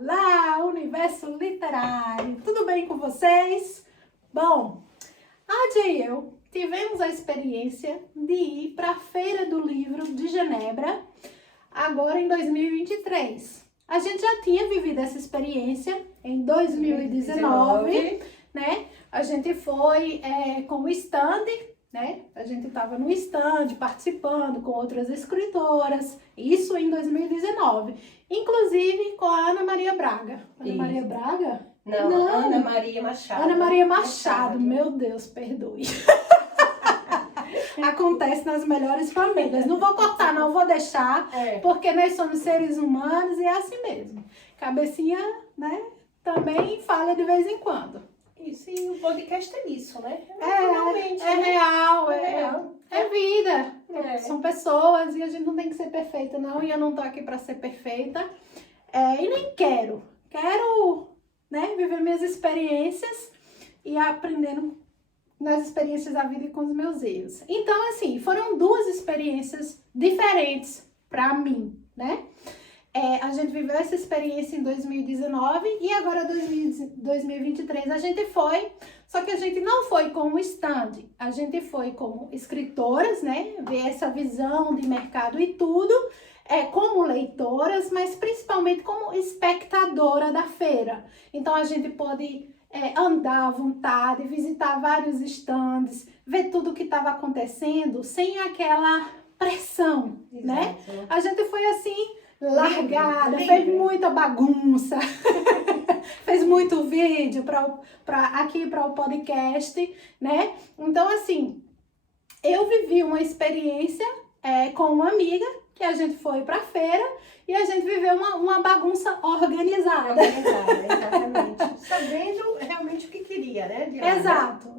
Olá, Universo Literário! Tudo bem com vocês? Bom, a Adi e eu tivemos a experiência de ir para a Feira do Livro de Genebra, agora em 2023. A gente já tinha vivido essa experiência em 2019, né? A gente foi com o stand, né? A gente estava no stand participando com outras escritoras, isso em 2019, inclusive com a Ana Maria Braga. Ana Maria Braga? Não, Ana Maria Machado. Ana Maria Machado, meu Deus, perdoe. Acontece nas melhores famílias. Não vou cortar, não vou deixar, porque nós somos seres humanos e é assim mesmo. Cabecinha, né, também falha de vez em quando. Isso, e o podcast é isso, né? Realmente, real, é vida. São pessoas e a gente não tem que ser perfeita, não. E eu não tô aqui pra ser perfeita. E nem quero. Quero, né, viver minhas experiências e aprendendo nas experiências da vida e com os meus erros. Então, assim, foram duas experiências diferentes pra mim, né? A gente viveu essa experiência em 2019 e agora 2023 a gente foi, só que a gente não foi como stand, a gente foi como escritoras, né? Ver essa visão de mercado e tudo, como leitoras, mas principalmente como espectadora da feira. Então a gente pôde andar à vontade, visitar vários stands, ver tudo o que estava acontecendo sem aquela pressão, né? A gente foi assim, largada, fez muita bagunça, fez muito vídeo aqui para o podcast, né? Então, assim, eu vivi uma experiência com uma amiga, que a gente foi pra feira e a gente viveu uma bagunça organizada. Exatamente. Sabendo realmente o que queria, né?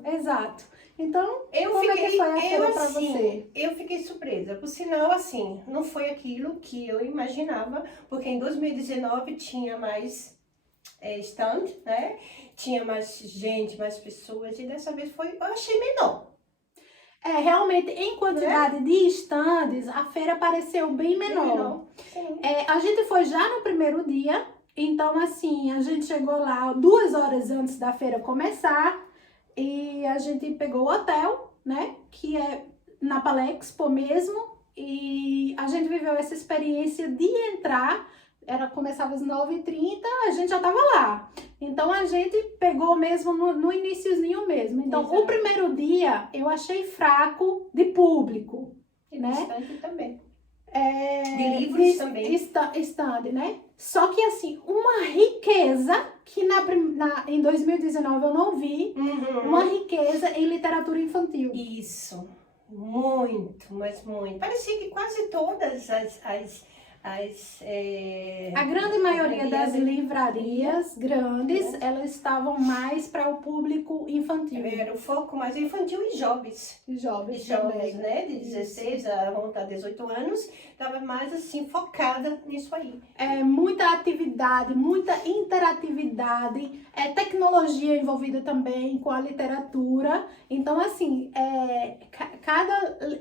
Exato. Então, como é que foi a feira pra você? Eu fiquei surpresa. Por sinal, assim, não foi aquilo que eu imaginava, porque em 2019 tinha mais stand, né? Tinha mais gente, mais pessoas, e dessa vez eu achei menor. Realmente, em quantidade de stands, a feira pareceu bem menor. A gente foi já no primeiro dia, então assim, a gente chegou lá 2 horas antes da feira começar e a gente pegou o hotel, né, que é na Palexpo mesmo, e a gente viveu essa experiência de entrar, começava às 9h30, a gente já tava lá. Então, a gente pegou mesmo no iniciozinho mesmo. Então, o primeiro dia, eu achei fraco de público. E né? de stand também. De livros também. Stand, né? Só que, assim, uma riqueza que em 2019 eu não vi. Uma riqueza em literatura infantil. Isso. Muito, mas muito. Parecia que quase todas a grande maioria das livrarias grandes, elas estavam mais para o público infantil. Era o foco mais infantil e jovens. E jovens também, né? De 16 a 18 anos, estava mais assim, focada nisso aí. Muita atividade, muita interatividade, tecnologia envolvida também com a literatura. Então, assim,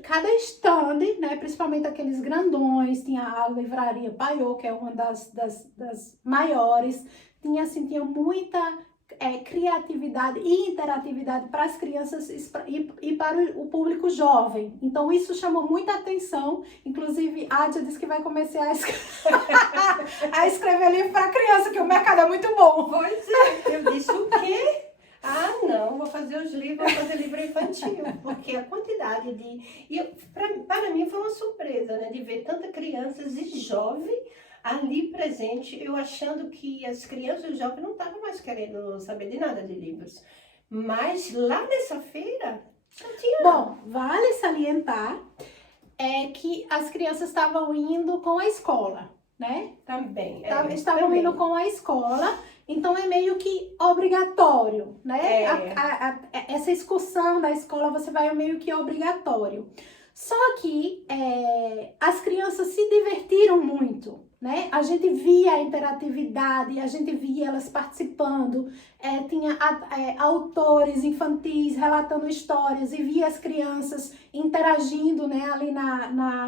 cada stand, né, principalmente aqueles grandões, tinha a Livraria Paiô, que é uma das maiores, tinha muita criatividade e interatividade para as crianças e para o público jovem. Então, isso chamou muita atenção. Inclusive, a Adia disse que vai começar a escrever livro para criança, que o mercado é muito bom. Pois é, eu disse o quê? Não, vou fazer os livros, vou fazer livro infantil, porque a quantidade para mim foi uma surpresa, né, de ver tantas crianças e jovens ali presente, eu achando que as crianças e os jovens não estavam mais querendo saber de nada de livros, mas lá nessa feira só tinha... Bom, vale salientar que as crianças estavam indo com a escola, né? Também. Estavam indo com a escola. Então, é meio que obrigatório, né? Essa excursão da escola, você vai meio que obrigatório. Só que as crianças se divertiram muito, né? A gente via a interatividade, a gente via elas participando, tinha autores infantis relatando histórias e via as crianças interagindo, né, ali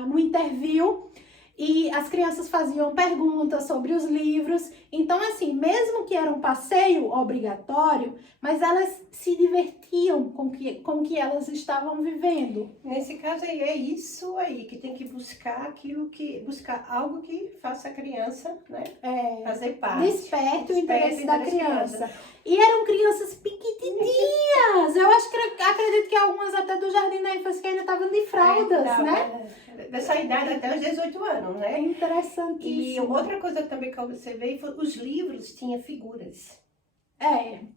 no interview. e as crianças faziam perguntas sobre os livros. Então, assim, mesmo que era um passeio obrigatório, mas elas se divertiam com o que elas estavam vivendo. Nesse caso aí, é isso aí, que tem que buscar buscar algo que faça a criança, né? Fazer parte. Desperte o interesse da criança. E eram crianças pequenininhas. Eu acredito que algumas até do Jardim da Infância que ainda estavam de fraldas, né? Dessa idade até os 18 anos, né? É interessantíssimo. E outra coisa também que eu observei foi os livros tinham figuras.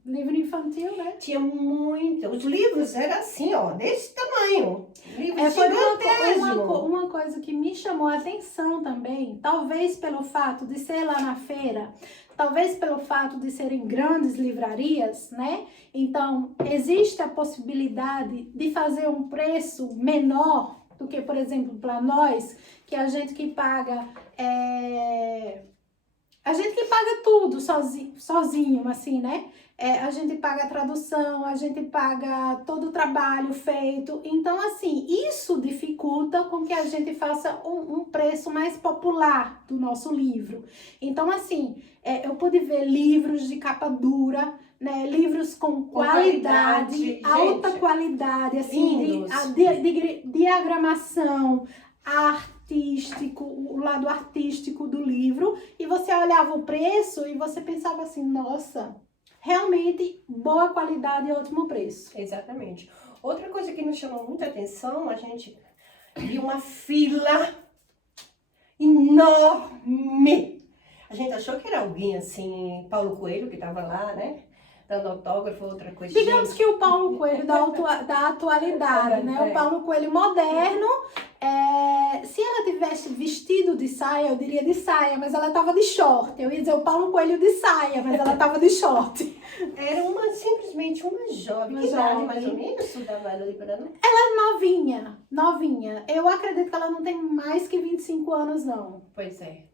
Livro infantil, né? Tinha muito. Os livros eram assim, ó, desse tamanho. Livros Foi gigantescos. uma coisa que me chamou a atenção também, talvez pelo fato de ser lá na feira, talvez pelo fato de serem grandes livrarias, né? Então, existe a possibilidade de fazer um preço menor do que, por exemplo, para nós, que a gente que paga... A gente que paga tudo sozinho, assim, né? A gente paga a tradução, a gente paga todo o trabalho feito. Então, assim, isso dificulta com que a gente faça um preço mais popular do nosso livro. Então, assim, eu pude ver livros de capa dura, né? Livros com qualidade, alta qualidade, assim, de diagramação, artístico, o lado artístico do livro, e você olhava o preço e você pensava assim, nossa, realmente boa qualidade e ótimo preço. Exatamente. Outra coisa que nos chamou muita atenção, a gente viu uma fila enorme. A gente achou que era alguém assim, Paulo Coelho, que estava lá, né? Dando autógrafo, outra coisa. Digamos que o Paulo Coelho da atualidade, né? O Paulo Coelho moderno, se ela tivesse vestido de saia, eu diria de saia, mas ela estava de short. Eu ia dizer o Paulo Coelho de saia, mas ela estava de short. Era simplesmente uma jovem. Que idade, mais ou menos, estudava ela liberando? Ela é novinha. Eu acredito que ela não tem mais que 25 anos, não. Pois é.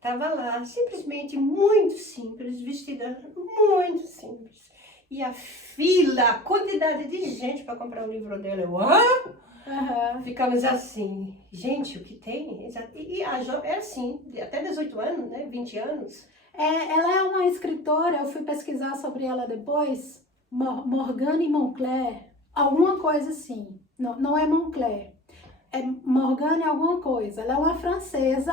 Tava lá, simplesmente muito simples, vestida muito simples. E a fila, a quantidade de gente para comprar o livro dela, ficamos assim, gente, o que tem? E a jovem é assim, até 18 anos, né? 20 anos. Ela é uma escritora, eu fui pesquisar sobre ela depois, Morgane Moncler, alguma coisa assim. Não é Moncler, é Morgane alguma coisa. Ela é uma francesa,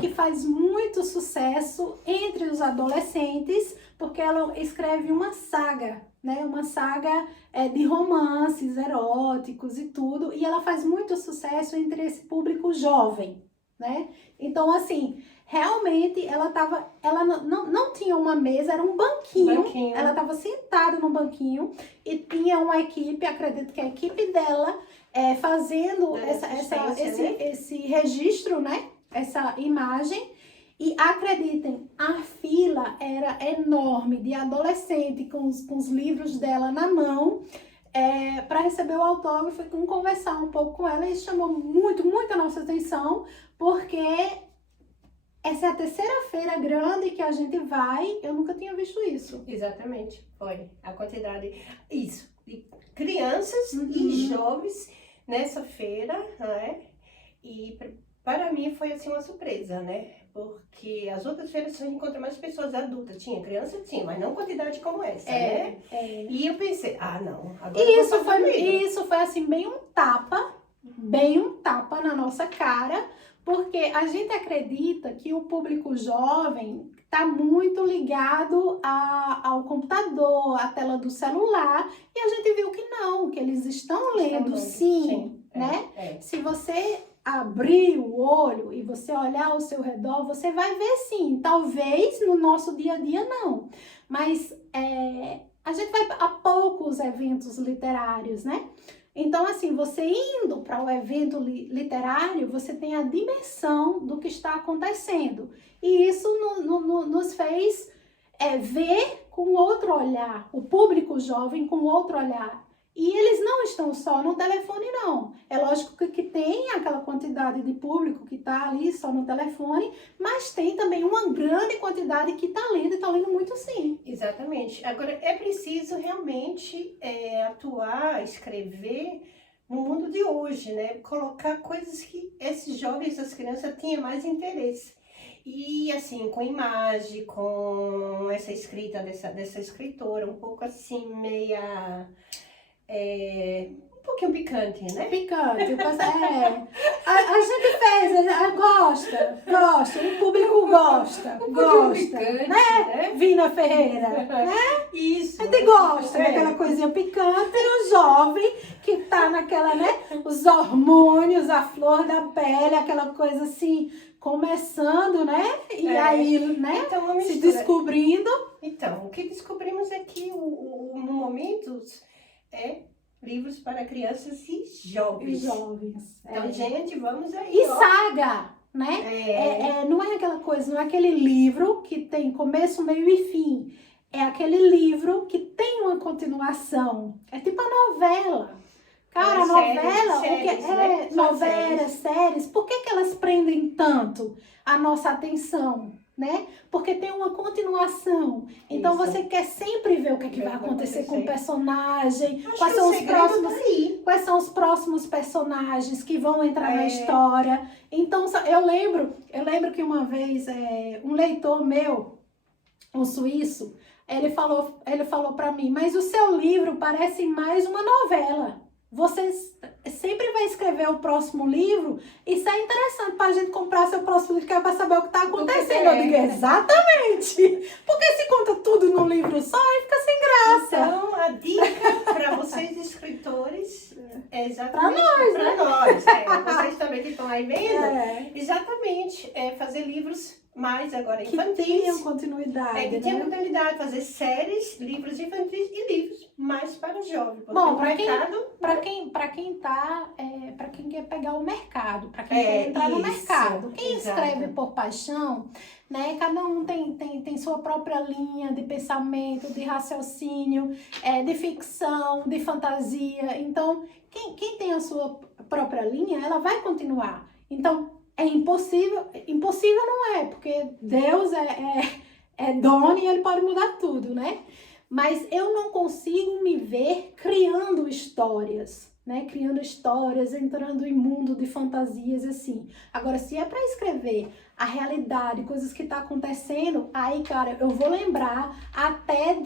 que faz muito sucesso entre os adolescentes, porque ela escreve uma saga, né? Uma saga de romances eróticos e tudo, e ela faz muito sucesso entre esse público jovem, né? Então, assim, realmente ela não tinha uma mesa, era um banquinho. Ela estava sentada num banquinho e tinha uma equipe, acredito que a equipe dela fazendo esse registro, né? Essa imagem, e acreditem, a fila era enorme de adolescente com os livros dela na mão, para receber o autógrafo e conversar um pouco com ela. E isso chamou muito a nossa atenção, porque essa é a terceira feira grande que a gente vai, eu nunca tinha visto isso. Exatamente, foi a quantidade, isso, de crianças e jovens nessa feira, né? E para mim foi assim uma surpresa, né? Porque as outras feiras você encontra mais pessoas adultas. Tinha criança, tinha, mas não quantidade como essa, né? E eu pensei, não, agora isso foi assim, bem um tapa na nossa cara, porque a gente acredita que o público jovem está muito ligado ao computador, à tela do celular, e a gente viu que não, que eles estão lendo, sim, né? Se você abrir o olho e você olhar ao seu redor, você vai ver sim, talvez no nosso dia a dia não, mas a gente vai a poucos eventos literários, né? Então, assim, você indo para o evento literário, você tem a dimensão do que está acontecendo. E isso nos fez ver com outro olhar, o público jovem com outro olhar. E eles não estão só no telefone, não. É lógico que tem aquela quantidade de público que está ali só no telefone, mas tem também uma grande quantidade que está lendo e está lendo muito sim. Exatamente. Agora, é preciso realmente atuar, escrever no mundo de hoje, né? Colocar coisas que esses jovens, essas crianças tinham mais interesse. E assim, com imagem, com essa escrita dessa escritora, um pouco assim, meia... um pouquinho picante, né? Picante, a gente fez, gosta, o público gosta, Picante, né? Vina Ferreira, né? Isso. A gente gosta daquela coisinha picante e o jovem que tá naquela, né? Os hormônios, a flor da pele, aquela coisa assim, começando, né? E aí, né? Então, uma se mistura. descobrindo. Então, o que descobrimos é que no momento livros para crianças e jovens. Então, gente, vamos aí. E saga, né? Não é aquela coisa, não é aquele livro que tem começo, meio e fim. É aquele livro que tem uma continuação. É tipo a novela. Cara, a novela, séries, novelas, séries, por que elas prendem tanto a nossa atenção? Né? Porque tem uma continuação. Então você quer sempre ver o que vai acontecer com o personagem, quais são os próximos personagens que vão entrar na história. Então eu lembro que uma vez um leitor meu, um suíço, ele falou para mim, mas o seu livro parece mais uma novela. Você sempre vai escrever o próximo livro, isso é interessante pra gente comprar seu próximo livro, que é pra saber o que tá acontecendo. Eu digo, exatamente! Porque se conta tudo num livro só, aí fica sem graça. Então, a dica para vocês, escritores, é exatamente para nós. Vocês também que estão aí vendo, exatamente, fazer livros mais agora infantis. Que tenham continuidade, que tenham continuidade, fazer séries, livros infantis e livros mais para os jovens. Bom, para quem quer pegar o mercado, para quem quer entrar no mercado. Quem escreve por paixão, né? Cada um tem sua própria linha de pensamento, de raciocínio, de ficção, de fantasia. Então, quem tem a sua própria linha, ela vai continuar. Então, é impossível não é, porque Deus é dono e ele pode mudar tudo, né? Mas eu não consigo me ver criando histórias, né? Criando histórias, entrando em mundo de fantasias assim. Agora, se é para escrever a realidade, coisas que tá acontecendo, aí, cara, eu vou lembrar até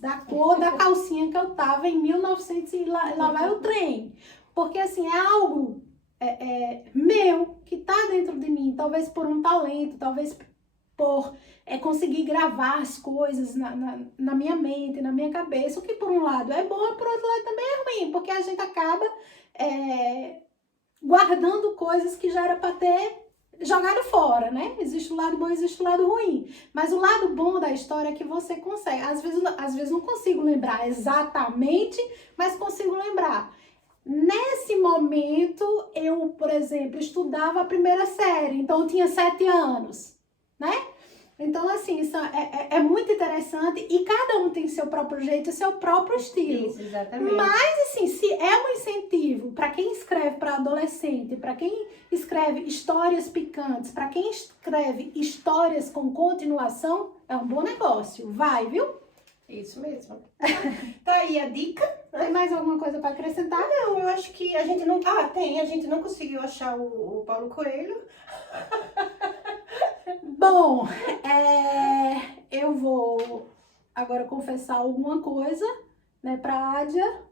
da cor da calcinha que eu tava em 1900 e lá vai o trem. Porque, assim, é algo meu, que tá dentro de mim, talvez por um talento, talvez por conseguir gravar as coisas na minha mente, na minha cabeça, o que por um lado é bom e por outro lado também é ruim, porque a gente acaba guardando coisas que já era para ter jogado fora, né? Existe o lado bom, existe o lado ruim, mas o lado bom da história é que você consegue, às vezes não consigo lembrar exatamente, mas consigo lembrar. Nesse momento, eu, por exemplo, estudava a primeira série, então eu tinha 7 anos, né? Então, assim, isso é muito interessante e cada um tem seu próprio jeito, seu próprio estilo. Isso, exatamente. Mas, assim, se é um incentivo para quem escreve para adolescente, para quem escreve histórias picantes, para quem escreve histórias com continuação, é um bom negócio. Vai, viu? Isso mesmo. Tá aí a dica. Tem mais alguma coisa para acrescentar? Não, eu acho que a gente não... a gente não conseguiu achar o Paulo Coelho. Bom, eu vou agora confessar alguma coisa, né, pra Ádia.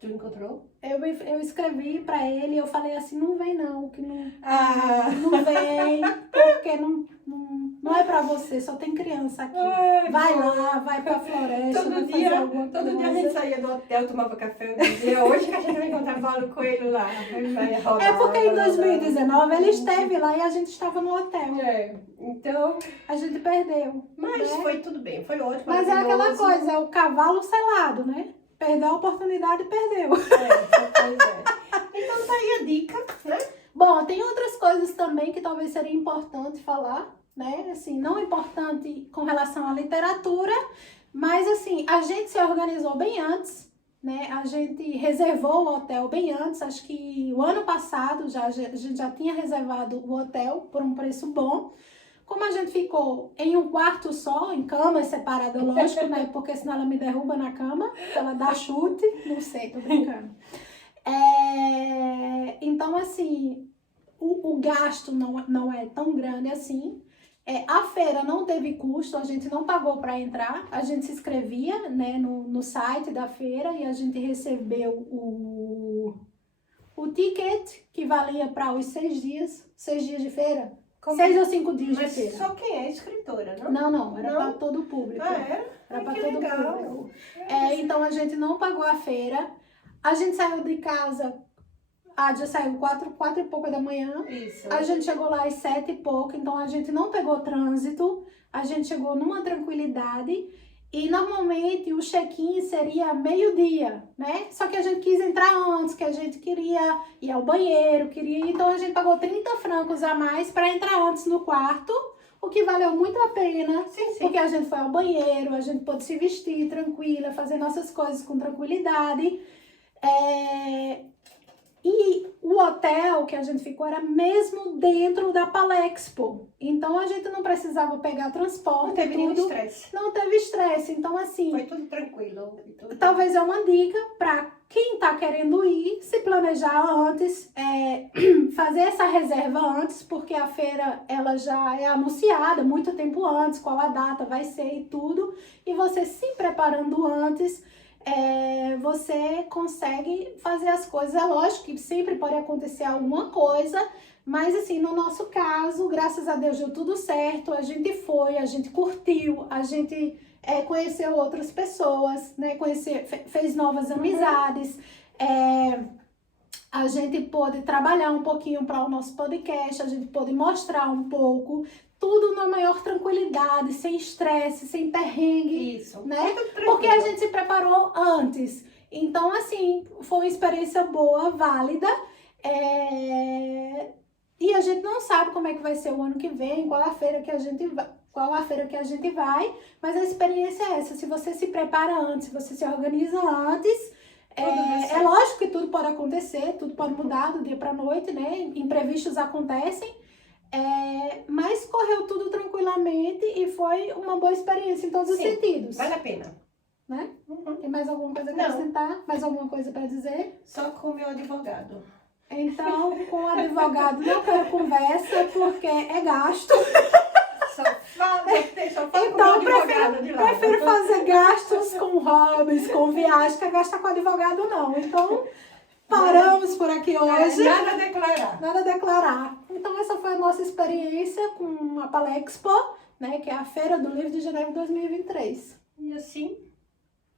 Tu encontrou? Eu escrevi pra ele e eu falei assim, não vem não, que não vem, porque não é pra você, só tem criança aqui. Vai lá, vai pra floresta, todo dia a gente saía do hotel, tomava café, eu dizia, hoje que a gente vai encontrar Paulo Coelho lá. É porque em 2019 ele esteve lá e a gente estava no hotel. Então... A gente perdeu. Mas né? Foi tudo bem, foi ótimo. Mas é aquela coisa, é o cavalo selado, né? Perdeu a oportunidade e perdeu. Então tá aí a dica, né? Bom, tem outras coisas também que talvez seria importante falar, né? Assim, não importante com relação à literatura, mas assim, a gente se organizou bem antes, né? A gente reservou o hotel bem antes, acho que o ano passado a gente já tinha reservado o hotel por um preço bom. Como a gente ficou em um quarto só, em camas separadas, lógico, né? Porque senão ela me derruba na cama, ela dá chute, não sei, tô brincando. Então, assim, o gasto não é tão grande assim. A feira não teve custo, a gente não pagou para entrar, a gente se inscrevia, né, no site da feira e a gente recebeu o ticket que valia para os 6 dias de feira. 6 ou 5 dias de feira. Só quem é escritora, não? Não, era para todo o público. Era para todo o público. Então a gente não pagou a feira, a gente saiu de casa, já saiu 4 e pouco da manhã. Isso. A gente chegou lá às 7 e pouco, então a gente não pegou trânsito, a gente chegou numa tranquilidade e normalmente o check-in seria meio-dia, né? Só que a gente quis entrar antes, que a gente queria ir ao banheiro, então a gente pagou 30 francos a mais para entrar antes no quarto, o que valeu muito a pena, Sim. porque a gente foi ao banheiro, a gente pôde se vestir tranquila, fazer nossas coisas com tranquilidade. E o hotel que a gente ficou era mesmo dentro da Palexpo. Então a gente não precisava pegar transporte. Não teve nenhum estresse. Não teve estresse. Então, assim. Foi tudo tranquilo. Talvez é uma dica para quem tá querendo ir, se planejar antes, fazer essa reserva antes, porque a feira ela já é anunciada muito tempo antes, qual a data vai ser e tudo. E você se preparando antes. Você consegue fazer as coisas. É lógico que sempre pode acontecer alguma coisa, mas assim, no nosso caso, graças a Deus deu tudo certo, a gente foi, a gente curtiu, a gente conheceu outras pessoas, né? Fez novas amizades, a gente pôde trabalhar um pouquinho para o nosso podcast, a gente pôde mostrar um pouco, tudo na maior tranquilidade, sem estresse, sem perrengue. Isso. Né? Porque a gente se preparou antes. Então, assim, foi uma experiência boa, válida. E a gente não sabe como é que vai ser o ano que vem, qual a feira que a gente vai, mas a experiência é essa. Se você se prepara antes, se você se organiza antes, é lógico que tudo pode acontecer, tudo pode mudar do dia para a noite, né? Imprevistos acontecem. Mas correu tudo tranquilamente e foi uma boa experiência em todos os sentidos. Vale a pena. Né? Tem mais alguma coisa para acrescentar? Mais alguma coisa para dizer? Só com o meu advogado. Então, com o advogado não quero conversa porque é gasto. Só fala Então, prefiro fazer gastos com hobbies, com viagem, que gastar com advogado não. Então, paramos por aqui hoje. Nada a declarar. Nada a declarar. Então, essa foi a nossa experiência com a Palexpo, né, que é a Feira do Livro de Genebra 2023. E assim,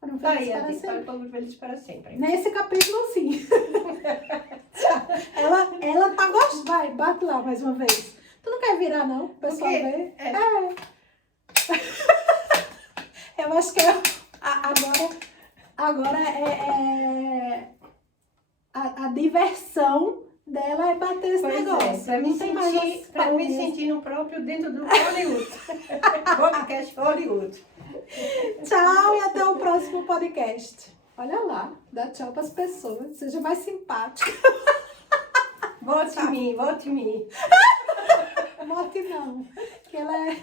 Foram tá felizes aí, para sempre. estamos felizes para sempre. Nesse capítulo, sim. ela tá gostando. Vai, bate lá mais uma vez. Tu não quer virar, não? O pessoal ver? Eu acho que agora a diversão dela é bater esse negócio. Pra me sentir no próprio dentro do Hollywood. Podcast Hollywood. Tchau e até o próximo podcast. Olha lá, dá tchau pras pessoas. Seja mais simpática. Vote em mim. Vote não, que ela é